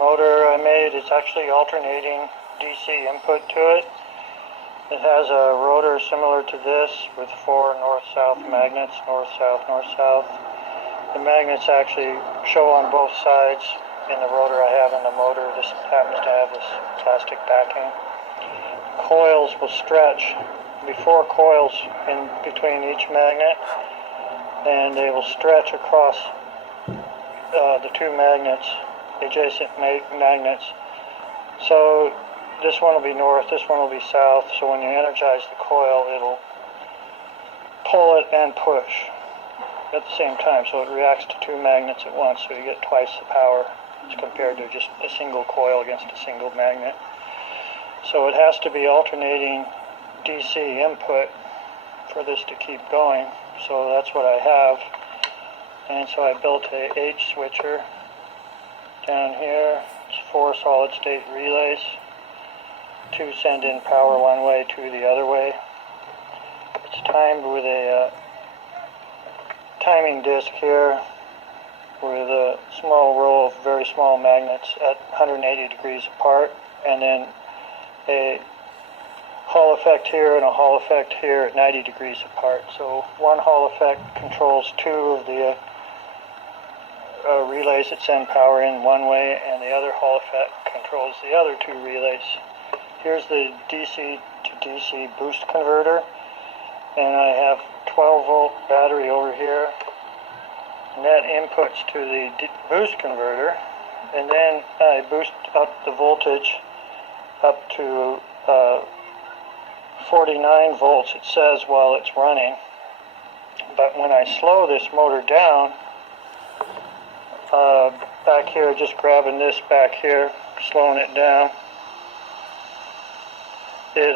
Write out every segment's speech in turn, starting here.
motor I made. It's actually alternating DC input to it. It has a rotor similar to this with 4 north-south magnets, north-south, north-south. The magnets actually show on both sides in the rotor I have in the motor. This happens to have this plastic backing. Coils will stretch, before coils in between each magnet, and they will stretch across the two magnets, adjacent magnets. So this one will be north, this one will be south, so when you energize the coil, it'll pull it and push at the same time, so it reacts to two magnets at once, so you get twice the power as compared to just a single coil against a single magnet. So it has to be alternating DC input for this to keep going, so that's what I have. And so I built a H switcher down here. It's 4 solid state relays. 2 send in power one way, 2 the other way. It's timed with a timing disc here with a small row of very small magnets at 180 degrees apart, and then a Hall effect here and a Hall effect here at 90 degrees apart. So one Hall effect controls 2 of the relays that send power in one way, and the other Hall effect controls the other 2 relays. Here's the DC to DC boost converter, and I have 12 volt battery over here, and that inputs to the boost converter, and then I boost up the voltage up to 49 volts it says while it's running. But when I slow this motor down, back here, just grabbing this back here, slowing it down, it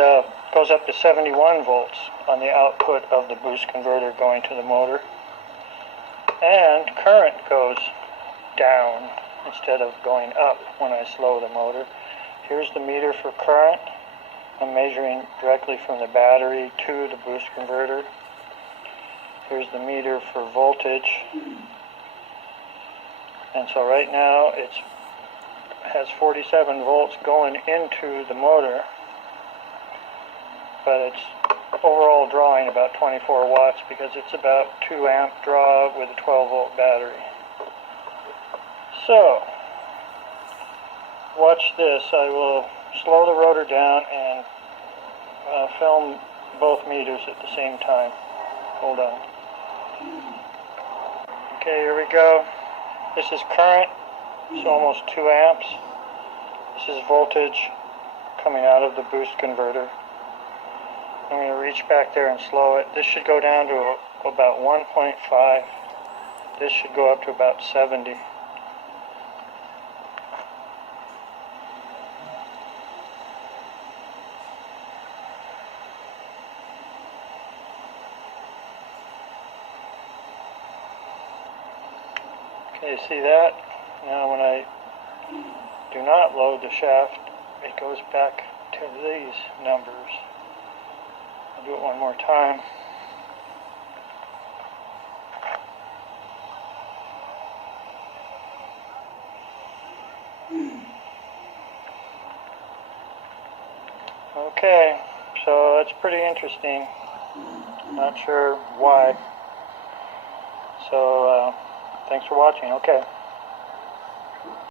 goes up to 71 volts on the output of the boost converter going to the motor, and current goes down instead of going up when I slow the motor. Here's the meter for current. I'm measuring directly from the battery to the boost converter. Here's the meter for voltage. And so right now it has 47 volts going into the motor, but it's overall drawing about 24 watts because it's about 2 amp draw with a 12 volt battery. So, watch this. I will slow the rotor down and film both meters at the same time. Hold on. Okay, here we go. This is current. It's almost 2 amps. This is voltage coming out of the boost converter. I'm going to reach back there and slow it. This should go down to about 1.5. This should go up to about 70. Okay, see that? Now when I do not load the shaft, it goes back to these numbers. I'll do it one more time. Okay, so that's pretty interesting. Not sure why. So, thanks for watching. Okay.